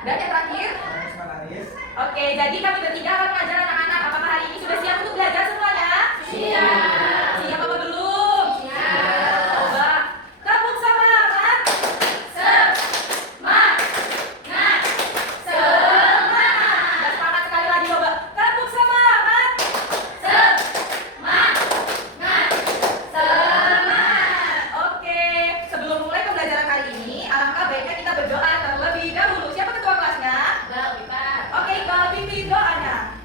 Dan yang terakhir? Oke, jadi kami bertiga akan mengajar anak-anak. Apakah hari ini sudah siap untuk belajar semuanya? Siap. Siap apa belum? Siap. Coba tepuk semangat. Semangat. Semangat. Dan semangat sekali lagi coba. Tepuk semangat. Semangat. Semangat. Oke, sebelum mulai pembelajaran kali ini, alangkah baiknya kita berdoa terlebih dahulu. Siapa ketua kelasnya? Oke, Iqbal, pimpin doanya.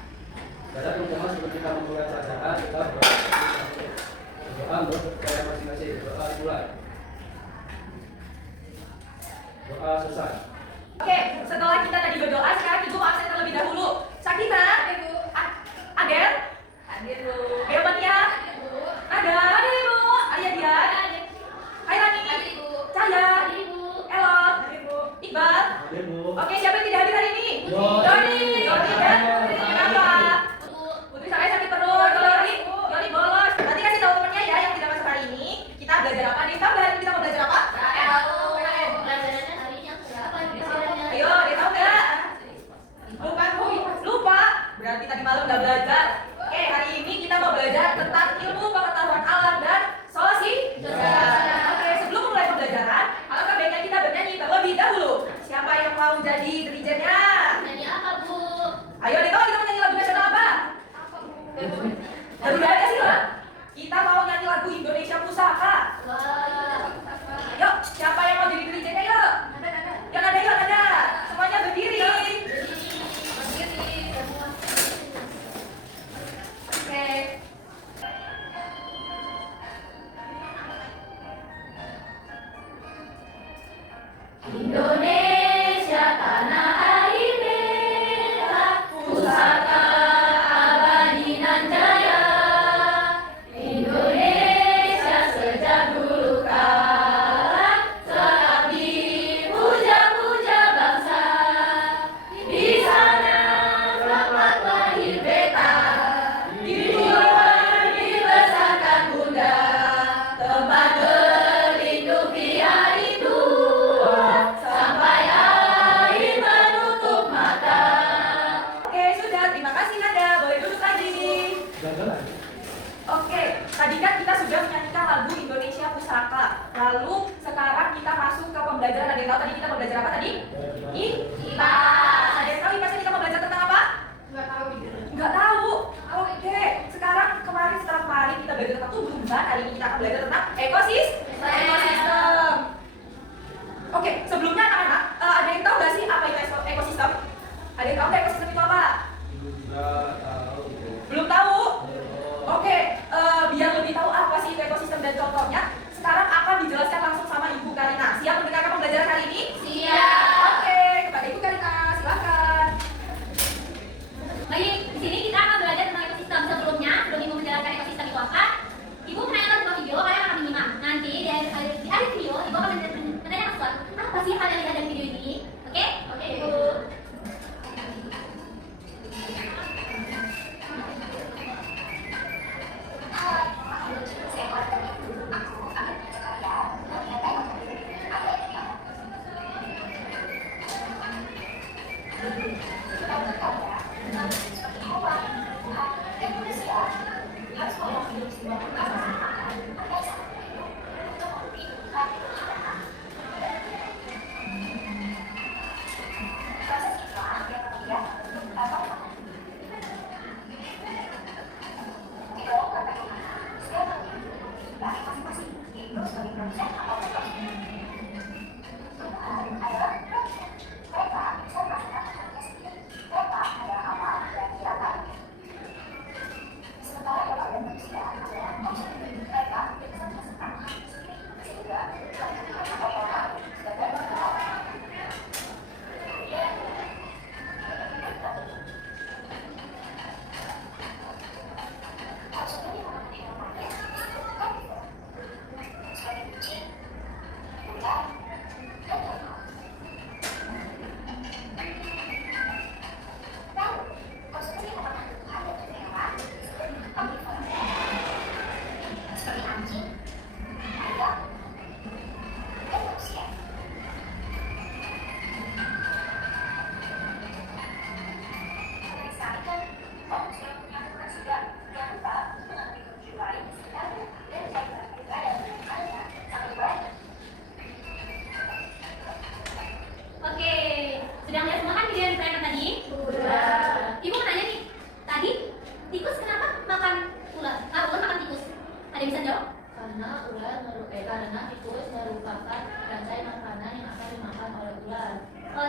Pada pertemuan seperti kamu mulai bacaan, kita berdoa untuk saya masing-masing. Doa mulai. Doa selesai. Oke, setelah kita tadi berdoa, sekarang Ibu mau absen terlebih dahulu. Sakina, Adel, Hadir, Bu. Deopatia, Hadir, Bu. Ada, Ibu, Arya Dian, Hairani, Hadir, Bu. Cahaya, Hadir, Bu. Elon, Iqbal. Hadir, Bu. Oke, siapa yang tidak hadir hari ini? Doni. Doni dan kenapa? Putri saya sakit perut. Doni bolos. Nanti kasih tahu temennya ya yang tidak masuk hari ini. Kita belajar apa nih? Tahu nggak hari ini kita mau belajar apa? Pelajarannya hari ini yang berapa? Pelajarannya. Ayo, dia tahu nggak? Lupa. Berarti tadi malam nggak belajar. Oke, hari ini kita mau belajar tentang ilmu pengetahuan alam dan sosial. Oke, sebelum mulai pembelajaran, alangkah baiknya kita bernyanyi terlebih dahulu. Siapa yang mau jadi dirijennya? Nyanyi apa, Bu? Ayo, deh, kita mau nyanyi lagu nasional apa? Lagu apa sih, Pak? Kita mau nyanyi lagu Indonesia Pusaka. Wah. Yuk, siapa yang mau jadi dirijennya? Yuk. Yang ada. Semuanya berdiri. Oke. Indonesia tanah air merah, pusaka abadi nan jaya. Indonesia sejak dulu kala tetap dipuja-puja bangsa. Di sana tempat lahir beta, di luar dibesarkan bunda, tempat berlindung di hari tua, sampai air menutup mata. Oke, sudah. Terima kasih, Nada. Boleh duduk lagi. Jalan. Oke, tadi kan kita sudah menyanyikan lagu Indonesia Pusaka. Lalu sekarang kita masuk ke pembelajaran. Ada yang tahu tadi kita mau belajar apa tadi? IPA. Ada yang tahu IPA kita mau belajar tentang apa? Nggak tahu. Oke, sekarang setelah kemarin kita belajar tentang tumbuhan, hari ini kita akan belajar tentang ekosistem. Oke, sebelumnya anak-anak, ada yang tahu nggak sih apa itu ekosistem? Ada yang tahu nggak ekosistem itu apa? Nggak tahu. Belum tahu? Oke, biar lebih tahu apa sih itu ekosistem dan contohnya, sekarang akan dijelaskan langsung sama Ibu Karina. Siap mendengarkan pembelajaran kali ini? Siap. Oke, kepada Ibu Karina, silakan. Baik, di sini kita akan belajar tentang ekosistem. Sebelum Ibu menjelaskan ekosistem itu apa, Ibu menayangkan sebuah video, kalian akan menyimak. Nanti di akhir video, Ibu akan menanyakan sesuatu. Apa sih yang kalian lihat dari video ini? Oke? Oke, Ibu.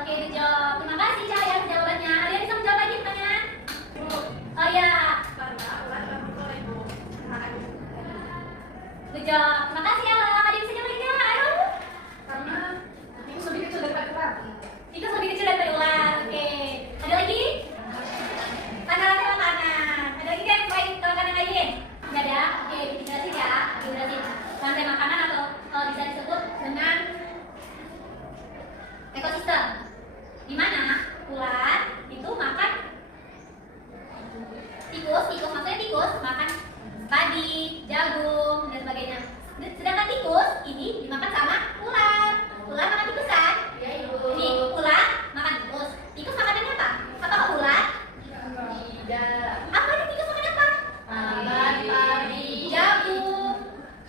Oke, good job. Terima kasih Cahaya atas jawabannya. Kalian bisa menjawab lagi pertanyaan? Oh iya. Good job. Terima kasih ya. Ada yang bisa jawab lagi nggak? Ayo. Karena tikus lebih kecil daripada ular. Tikus lebih kecil daripada ular. Oke. Ada lagi? Rantai makanan. Ada lagi kan selain makanan lain? Nggak ada. Oke, dijelasin ya. Dijelasin. Rantai makanan atau bisa disebut dengan ekosistem, di mana ular itu makan tikus maksudnya tikus makan padi, jagung dan sebagainya. Sedangkan tikus ini dimakan sama ular. Ular makan tikus kan? Iya, Ibu. Nih, ular makan tikus. Tikus makanannya apa? Apakah ular? Tidak. Apa nih tikus makan apa? Padi. Jagung,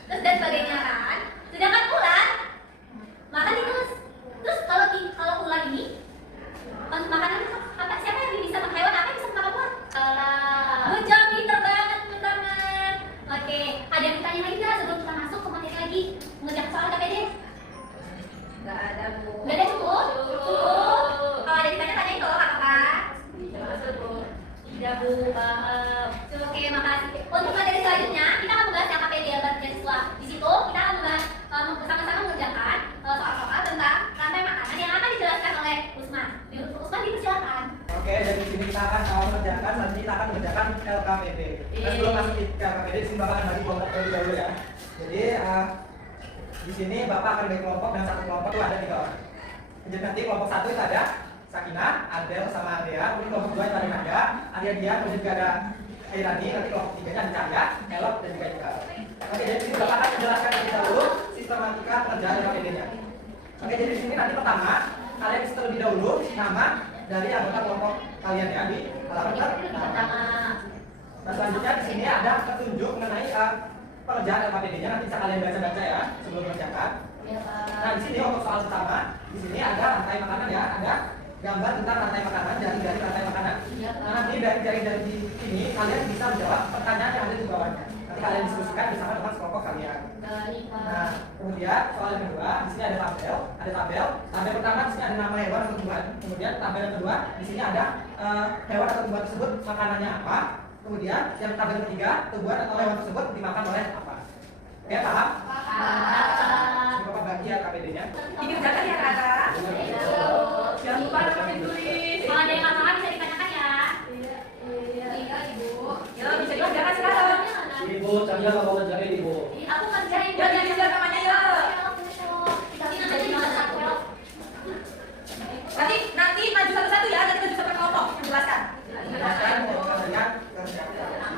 terus dan sebagainya kan. Sedangkan ular makan tikus. Terus kalau ular ini makanan apa? Siapa yang bisa makan hewan? Apa yang bisa makan ular? Good job, pinter banget teman-teman. Oke, ada yang ditanya lagi nggak sebelum kita masuk ke materi lagi mengerjakan soal KPD? Nggak ada, Bu. Nggak ada, cukup? Cukup. Kalau ada yang ditanya tanyain kalau kakak. Tidak, Bu. Paham. Oke, makasih. Untuk materi selanjutnya, kita akan membahas yang KPD ya, siswa. Di situ kita akan membahas bersama-sama mengerjakan soal-soal tentang rantai makanan yang akan dijelaskan oleh Usman. Usman dipersilakan. Oke, dari sini kita akan mengerjakan, nanti kita akan mengerjakan LKPD. Nah, sebelum masuk ke LKPD, di sini Bapak akan bagi kelompok terlebih dahulu ya. Jadi, di sini Bapak akan bagi kelompok, dan satu kelompok itu ada 3 orang. Jadi nanti kelompok 1 itu ada Sakinah, Adel, sama Adea. Kemudian kelompok 2 itu ada Nada, Arya Dia, kemudian juga ada Hairani. Nanti kelompok 3-nya ada Cahaya, Elok, dan juga Ika. Oke, jadi di sini Bapak akan menjelaskan terlebih dahulu sistematika pengerjaan LKPD-nya. Oke, jadi di sini nanti pertama kalian bisa terlebih dahulu nama dari anggota kelompok kalian ya di halaman pertama. Nah, selanjutnya di sini ada petunjuk mengenai pengerjaan LKPD-nya. Nanti bisa kalian baca-baca ya sebelum mengerjakan. Nah, di sini untuk soal pertama, di sini ada rantai makanan ya, ada gambar tentang rantai makanan, jari-jari rantai makanan. Nah, nanti dari jari-jari di sini kalian bisa menjawab pertanyaan yang ada di bawahnya. Nanti kalian diskusikan bersama dengan kelompok kalian. Nah, kemudian soal yang kedua, di sini ada tabel. Tabel pertama di sini ada nama hewan atau tumbuhan. Kemudian tabel yang kedua, di sini ada hewan atau tumbuhan tersebut makanannya apa. Kemudian yang tabel ketiga, tumbuhan atau hewan tersebut dimakan oleh apa. Oke, paham? Ini Bapak bagi ya KPD-nya. Dikerjakan ya, Kakak. Jangan lupa pakai tulis. Kalau ada yang nggak paham bisa ditanyakan ya. Iya, Ibu. Ya, bisa dikerjakan sekarang. Ibu, Cahaya nggak mau ngerjain Ibu. Aku kerjain. Ya, jadi siapa namanya ya? Nanti maju satu-satu ya, nanti maju sampai kelompok menjelaskan. Silakan kalian kerjakan.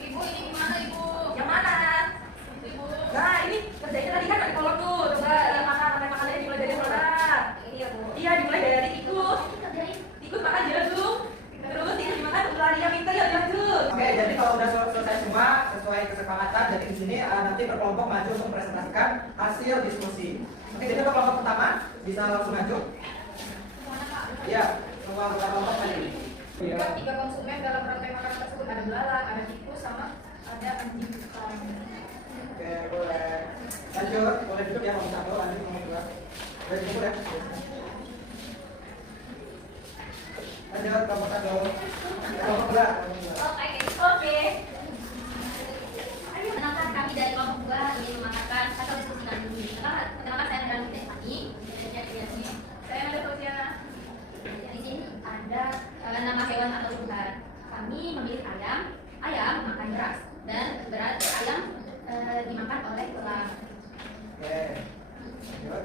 Ibu, ini gimana, Ibu? Yang mana? Ibu. Nah, ini kerjanya tadi kan ada kolom tuh. Coba makanannya dimulai dari mana? Iya, Bu. Iya, dimulai dari tikus. Tikus makan jagung. Terus tikus dimakan ular yang pintar ya jagung. Oke, jadi kalau udah selesai semua sesuai kesepakatan, jadi di sini nanti berkelompok maju untuk mempresentasikan hasil diskusi. Oke, jadi untuk kelompok pertama bisa langsung maju. Iya, semua kelompok maju. Iya. Tiga konsumen dalam rantai makanan tersebut ada belalang, ada tikus, sama ada anjing. Oke, boleh. Lanjut, boleh duduk ya, Om Satu, lanjut nomor 2. Boleh duduk ya. Lanjut, kelompok 1. Kelompok 2. Oke. Kenalkan kami dari kelompok 2 ingin mengatakan atau diskusikan dulu. Kenalkan saya adalah Stefani. Saya ada Sosiana. Di sini ada nama hewan atau tumbuhan. Kami memilih ayam makan beras dan ayam dimakan oleh ular. Oke. Lanjut.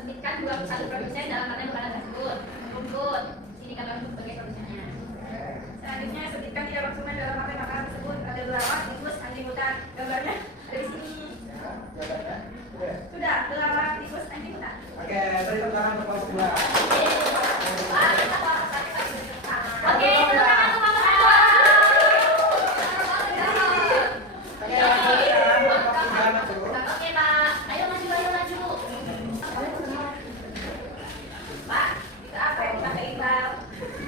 Sebutkan 21 produsen dalam rantai makanan tersebut. Rumput. Sini kami sebut sebagai produsennya. Selanjutnya sebutkan tiga konsumen dalam rantai makanan tersebut ada belalang, tikus, anjing hutan. Gambarnya ada di sini. Ya, jawabannya. Oke. Sudah, belalang, tikus, anjing hutan. Oke, beri tepuk tangan untuk kelompok 2. Oke, silakan untuk kelompok 2. Oke, sekarang kelompok 3 maju. Oke, Pak. Ayo maju. Pak, itu apa yang dipakai Iqbal?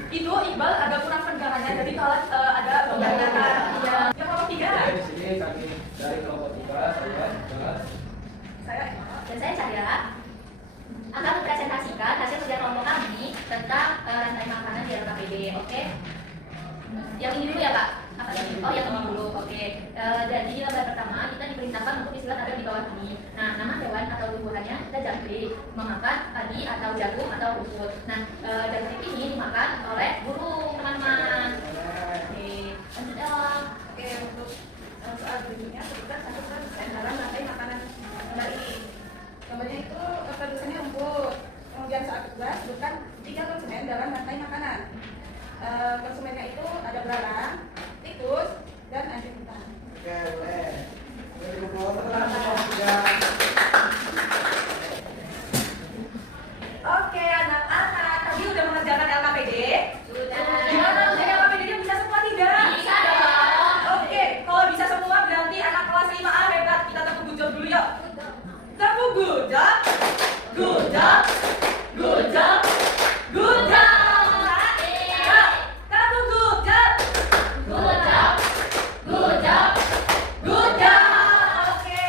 Itu Iqbal agak kurang pegangannya, jadi kalau ada pembagian. Iya. Yang kelompok 3 Oke, di sini kami dari kelompok 3, saya saya Dan saya Cahaya akan mempresentasikan hasil Yang ini dulu ya Kak? Apa tadi? Oh yang ini dulu, oke. Jadi lembar pertama kita diperintahkan untuk istilah tabel di bawah ini. Nah, nama hewan atau tumbuhannya kita jangkrik, memakan padi atau jagung atau rumput. Nah, jangkrik ini dimakan oleh burung teman-teman. Oke, lanjut dong. Oke, untuk soal berikutnya sebutkan satu produsen dalam rantai makanan gambar ini. Gambarnya itu produsennya empuk. Kemudian saat kedua sebutkan 3 konsumen dalam rantai makanan. Konsumennya itu ada belalang, tikus, dan anjing hutan. Oke, boleh. Jadi kelompok Oke, anak-anak, tadi udah mengerjakan LKPD? Sudah. Gimana ujian LKPD-nya bisa semua tidak? Bisa dong. Oke, kalau bisa semua berarti anak kelas 5A hebat. Kita tepuk good job dulu yuk. Tepuk good job. Good job. Good job. Good job. Tepuk good job. Good job. Good job. Good job. Oke.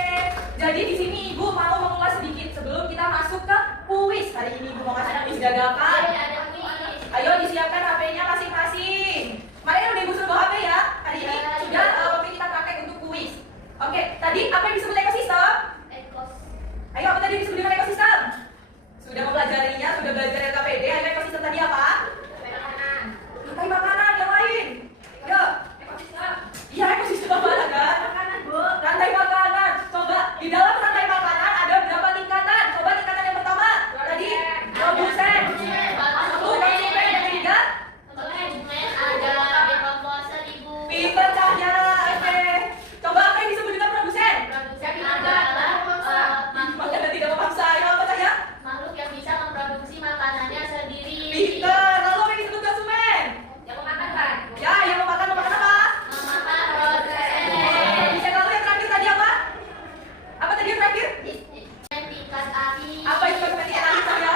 Jadi di sini Ibu mau mengulas sedikit sebelum kita masuk ke kuis. Hari ini Ibu mau ngasih kuis dadakan. Ada kuis. Ayo disiapkan HP-nya masing-masing. Kemarin udah Ibu suruh bawa HP ya. Hari ini sudah waktu kita pakai untuk kuis. Oke, tadi apa yang disebut ekosistem? Ekos. Ayo, apa tadi disebut dengan ekosistem? Sudah mempelajarinya, sudah belajar LKPD. Ayo, ekosistem tadi apa? Makanan. Rantai makanan yang lain. Ayo. Ekosistem. Iya, ekosistem apa kan? Makanan Bu. Rantai makanan. Coba di dalam rantai makanan ada berapa tingkatan? Coba tingkatan yang pertama. Tadi produsen. Satu, konsumen. Yang ketiga, Konsumen ada dekomposer Ibu. pinter Cahya. Oke. Coba apa yang disebut dengan produsen? Produsen adalah Maka anda tidak memaksa. Ayo, apa Cahya? makhluk yang bisa memproduksi makanannya sendiri. Pinter. Lalu apa yang disebut konsumen? Yang memakan kan? Ya, yang memakan apa? Memakan produsen. Bisa lalu yang terakhir tadi apa? Apa tadi yang terakhir? Tingkat akhir. Apa itu konsumen yang terakhir Cahya?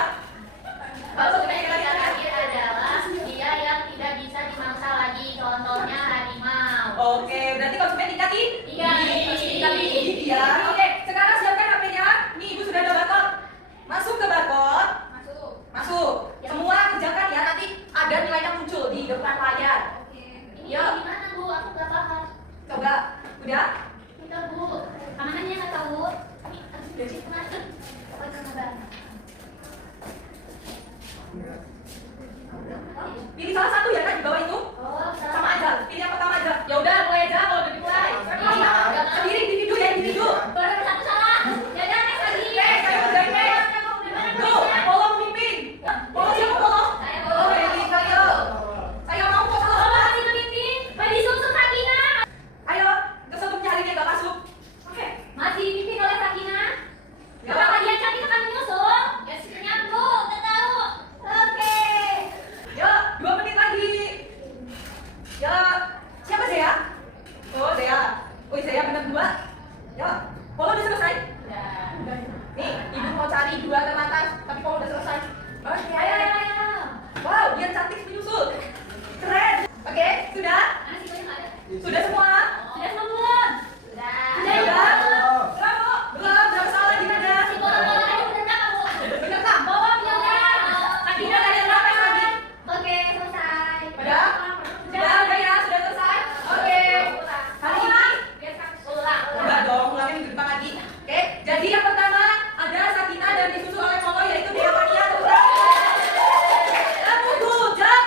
Konsumen tingkat akhir adalah dia yang tidak bisa dimangsa lagi. Contohnya harimau. Oke, berarti konsumen tingkat Tiga. tingkat tinggi ya. Oke, sekarang siapkan HP-nya. Nih, Ibu sudah ada barcode. Masuk ke barcode. Masuk. Masuk. Semua kerjakan ya, nanti ada nilainya muncul di depan layar. Ini Yuk. gimana Bu? Aku nggak paham. Coba, udah? Bentar Bu. Keamanannya nggak tahu. Ini harus belajar kemana? Oh, itu sabar. Pilih salah satu ya kan di bawah itu. Oh, Sama aja. Pilih yang pertama aja. Ya udah, mulai aja kalau udah dimulai. Sendiri individu ya, individu. Baru satu salah. Ya udah next lagi. Saya kerjain next. Tuh, Polo memimpin. Polo siapa Polo? Saya Oh, Heli, saya. Saya mau kok salah. Oh, masih pemimpin. Masih disusun Sakina. Ayo, kesetupnya hari ini nggak masuk. Oke. Masih dipimpin oleh Sakina. Ya. Kalau kalian cantik akan menyusul. Ya sebenarnya Bu, nggak tahu. Oke. Ya, 2 menit lagi. Ya, siapa Zea? Oh, Zea. Oh, Zea benar 2. Ya, Polo udah selesai. Udah. Nih, Ibu mau cari 2 teratas, tapi Polo udah selesai. Oke. Ayo. Wow, dia cantik menyusul. Keren. Oke, sudah? Mana sih banyak ada? Sudah semua? Sudah semua belum? Sudah. Sudah? Bravo. Belum, udah salah di mana? Si bola-bola tadi bener nggak Bu? Bener tak? Bola bener nggak? Kakinya ada yang berapa yang lagi? Oke, selesai. Udah? Sudah ya, sudah selesai. Oke. Hari ini Ulang. enggak dong, ulangnya minggu depan lagi. Oke, jadi yang pertama ada Sakina dan disusul oleh Polo yaitu Dea Mania. Tepuk gujang.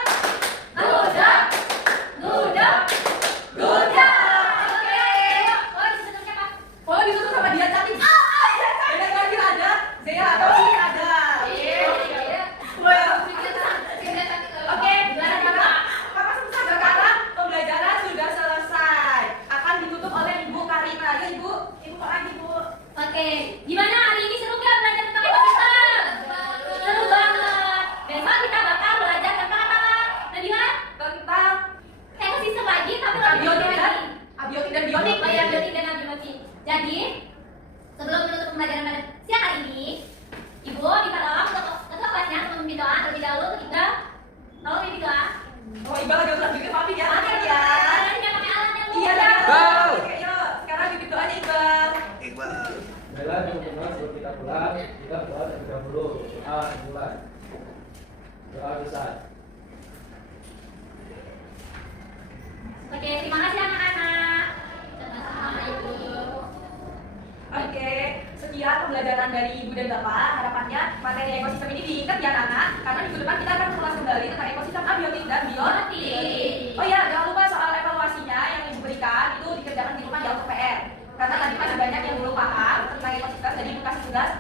Gujang. Gujang. Gujang. Oke. Oh, disusun siapa? Polo disusul sama dia cantik. Dan yang terakhir ada Zea atau si ada. Wah. Oke, sekarang pembelajaran sudah selesai. Akan ditutup oleh Ibu Karina. Ya Ibu, Ibu kok lagi Bu? Oke, gimana hari ini seru nggak belajar tentang ekosistem? Seru banget. Besok kita bakal belajar tentang apa? Nadia? Tentang Ekosistem lagi, tapi lebih abiotik dan lagi. abiotik dan biotik. Oh ya, biotik dan abiotik. Jadi, sebelum menutup pembelajaran pada siang hari ini, Ibu ditolong ketua kelasnya untuk memimpin doa terlebih dahulu ketika tolong memimpin doa. Oh, Iqbal agak berat bikin maafin ya. Maafin ya. Kalian jangan pakai alat yang Iya, mudah. Oke, yuk. Sekarang bikin doanya Iqbal. Baiklah, teman-teman, sebelum kita pulang, kita berdoa terlebih dahulu. Doa dimulai. Doa besar. Oke, terima kasih anak-anak. Sama-sama Ibu. Oke, sekian pembelajaran dari Ibu dan Bapak. Harapannya materi ekosistem ini diingat ya anak-anak, karena minggu depan kita akan mengulas kembali tentang ekosistem abiotik dan biotik. Oh iya, jangan lupa soal evaluasinya yang Ibu berikan itu dikerjakan di rumah ya untuk PR. Karena tadi masih banyak yang belum paham tentang ekosistem, jadi Ibu kasih tugas